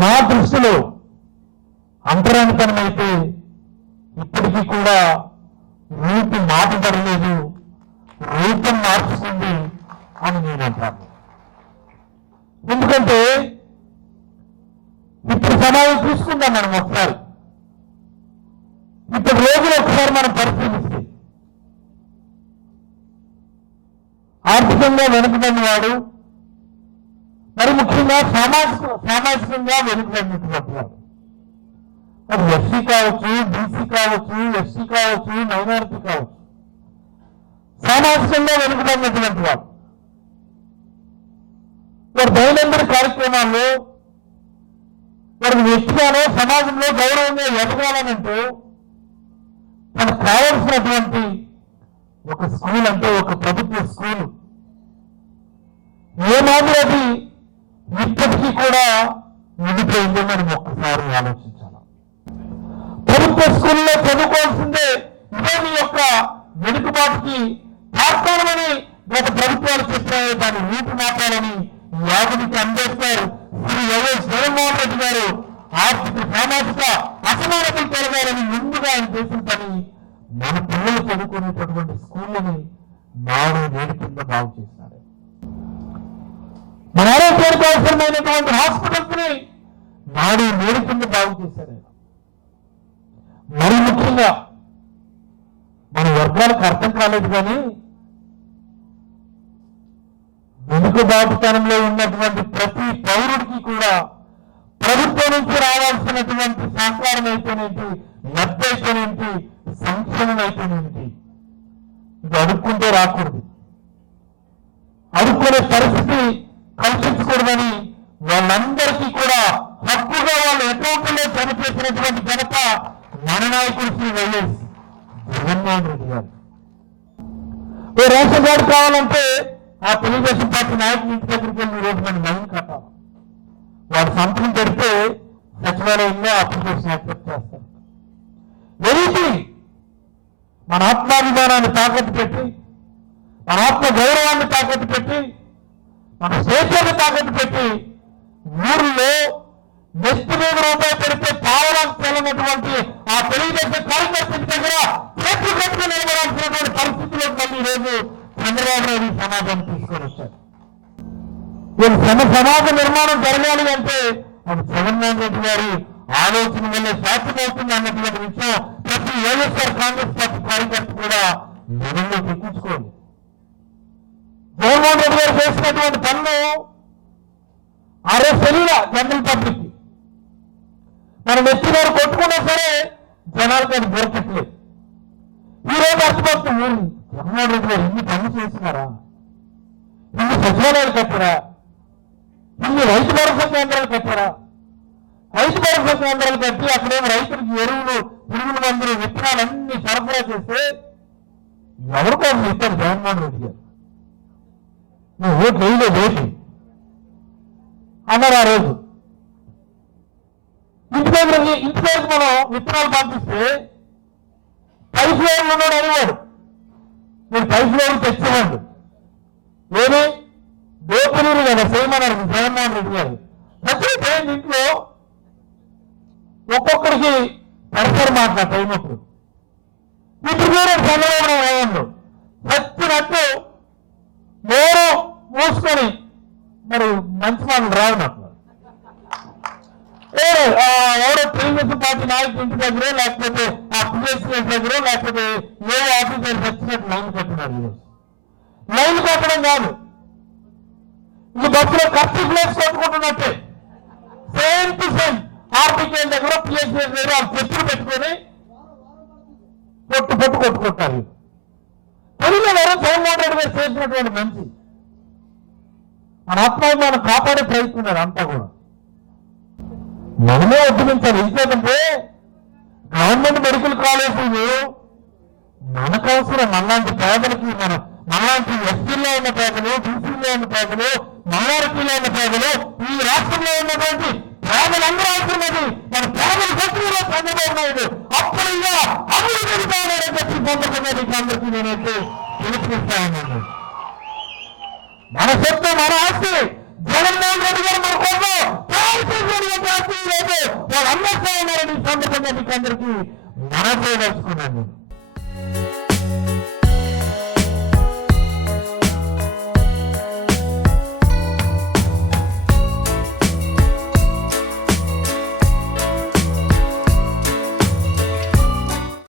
నా దృష్టిలో అంతరానితనం అయితే ఇప్పటికీ కూడా రూపు మాటపడలేదు రూపం మార్చుకుంది అని నేను అంటాను. ఎందుకంటే ఇప్పుడు సమాజం చూసుకుందాం మనం ఒకసారి? ఇప్పుడు రోజులు ఒకసారి మనం పరిశీలిస్తే ఆర్థికంగా వెనుకబడిన వాడు ముఖ్యంగా సామాజిక సామాజికంగా వెనుకబడినటువంటి వాడు. ఎస్సీ కావచ్చు బీసీ కావచ్చు ఎస్సీ కావచ్చు మైనారిటీ కావచ్చు. సామాజికంగా వెనుకబడినటువంటి వాడు. వారి దైనందిన కార్యక్రమాల్లో వారికి వ్యక్తిగానో సమాజంలో గౌరవంగా ఎదగాలనంటూ మనకు కావలసినటువంటి ఒక స్కూల్ అంటే ఒక ప్రభుత్వ స్కూల్. ఏ మాదిరి అది ఇప్పటికీ కూడా నిండిపోయిందో మనం ఒక్కసారి ఆలోచించాలి ప్రభుత్వ స్కూల్లో చదువుకోవాల్సిందే ఇదే మీ యొక్క వెనుకబాటుకి తాత్కాలమని గత ప్రభుత్వాలు చెప్పాయి. దాన్ని నీటి మాట్లాడాలని యాదవికి అంబేద్కర్ శ్రీ వైఎస్ జగన్మోహన్ రెడ్డి గారు ఆర్థిక సామాజిక అసమానతలు తొలగాలని ముందుగా ఆయన చేసిన పని మన పిల్లలు చదువుకునేటటువంటి స్కూళ్ళని నాడు నేడు కింద బాగు చేశారు ఆరోగ్యానికి అవసరమైనటువంటి హాస్పిటల్స్ని నాడు నేడు కింద బాగు చేశారు మరి ముఖ్యంగా మన వర్గాలకు అర్థం కాలేదు కానీ వెనుకబాటుతనంలో ఉన్నటువంటి ప్రతి పౌరుడికి కూడా ప్రభుత్వం నుంచి రావాల్సినటువంటి సహకారం అయితేనేంటి లబ్ధి అయితేనేంటి సంక్షేమం అయితేనేంటి? ఇది అడుక్కుంటే రాకూడదు. చేసినటువంటి ఘనత మన నాయకుడు శ్రీ వైఎస్ జగన్మోహన్ రెడ్డి గారు. ఓ రేషన్ కార్డు కావాలంటే ఆ తెలుగుదేశం పార్టీ నాయకుల ఇంటి దగ్గరికి వెళ్ళి రోజు మనం లైన్ కట్టాలి. వాడు సంతకం పెడితే సచివాలయంలో అప్లికేషన్ యాక్సెప్ట్ చేస్తారు. ఎనీథింగ్ మన ఆత్మాభిమానాన్ని తాకట్టు పెట్టి మన ఆత్మ గౌరవాన్ని తాకట్టు పెట్టి మన స్వేచ్ఛను తాకట్టు పెట్టి ఊరిలో నెక్స్ట్ మీద రూపాయి పెడితే పావడానికి తెలనటువంటి ఆ తెలుగుదేశం కార్యకర్తల దగ్గర చేతులు కట్టుకుని నిలబడాల్సినటువంటి పరిస్థితిలో మళ్ళీ ఈరోజు చంద్రబాబు నాయుడు సమాజం తీసుకొని వచ్చారు వీళ్ళు సమ సమాజ నిర్మాణం జరగాలి అంటే అది జగన్మోహన్ రెడ్డి గారి ఆలోచన వల్ల సాధ్యమవుతుంది అన్నటువంటి విషయం ప్రతి వైఎస్ఆర్ కాంగ్రెస్ పార్టీ కార్యకర్త కూడా నిజంగా తెప్పించుకోండి జగన్మోహన్ రెడ్డి గారు చేసినటువంటి పనులు ఆ రోజు తెలియదా జనరల్ పబ్లిక్ మనం నెత్తి గారు కొట్టుకున్నా సరే జనాలకు అది దొరకట్లేదు ఈరోజు అర్థమవుతుంది జగన్మోహన్ రెడ్డి గారు ఇన్ని పనులు చేస్తున్నారా? ఇన్ని సచివాలయాలు కట్టారా? ఇన్ని రైతు భరోసా కేంద్రాలు కట్టారా? రైతు భరోసా కేంద్రాలు కట్టి అక్కడేమో రైతులకు ఎరువులు పురుగుల మందులు విత్తనాలన్నీ సరఫరా చేస్తే ఎవరి కోసం ఇస్తారు జగన్మోహన్ రెడ్డి గారు? నువ్వు ఓట్లు వేయలేదు ఓటు అన్నారు ఆ రోజు. ఇంటి దగ్గర ఇంటి దగ్గర మనం విత్తనాలు పంపిస్తే పై ఫ్లోర్లు ఉన్నాడు అనేవాడు మీరు పై ఫ్లోర్ తెచ్చేవాడు నేను దోపిడీలు కదా చేయమన్నారు జగన్మోహన్ రెడ్డి గారు ప్రతి ఇంట్లో ఒక్కొక్కడికి పరిసర మాట టైం ఇప్పుడు కూడా చంద్రబాబు నాయుడు చచ్చినట్టు నోరు మూసుకొని మరి మంచి వాళ్ళు రావు నాకు. ఎవరో తెలుగుదేశం పార్టీ నాయకుడి ఇంటి దగ్గర లేకపోతే ఆ పిఎస్సీ దగ్గర లేకపోతే ఏ ఆఫీసర్ వచ్చినట్టు లైన్ కట్టినారు లైన్ కట్టడం కాదు. ఈ బస్సులో ఖర్చు ప్లేస్ కట్టుకుంటున్నట్టే. సేమ్ టు సేమ్ ఆర్టీకే దగ్గర పిఎస్సీ దగ్గర ఆ చెప్పులు పెట్టుకొని పొట్టు పొట్టు కొట్టుకుంటారు. తెలుగు ఎవరో జగన్మోహన్ రెడ్డి గారు చేసినటువంటి మంచి. మన ఆత్మాభిమానం కాపాడే ప్రయత్నం అంతా కూడా. మనమే ఉద్యమించాలి ఎందుకంటే గవర్నమెంట్ మెడికల్ కాలేజీలు మనకు అవసరం మనలాంటి పేదలకి మన మనలాంటి ఎస్సీలో ఉన్న పేదలు బీసీలో ఉన్న పేదలు మైనారిటీలో ఉన్న పేదలు ఈ రాష్ట్రంలో ఉన్నటువంటి పేదలందరూ అవసరం అది. మన పేదల శక్తిలో చంద్రబాబు నాయుడు అప్పుడు ఇంకా అభివృద్ధి చెప్పి సందర్భంగా మీకు అందరికీ నేనైతే పిలుపునిస్తా ఉన్నాను మన సొత్తు మన ఆస్తి. జగన్మోహన్ రెడ్డి గారు మన కోసం తయారు చేసినటువంటి ఆస్తి వాళ్ళు అందరికీ ఉన్నారని ఈ మీకు అందరికీ నేను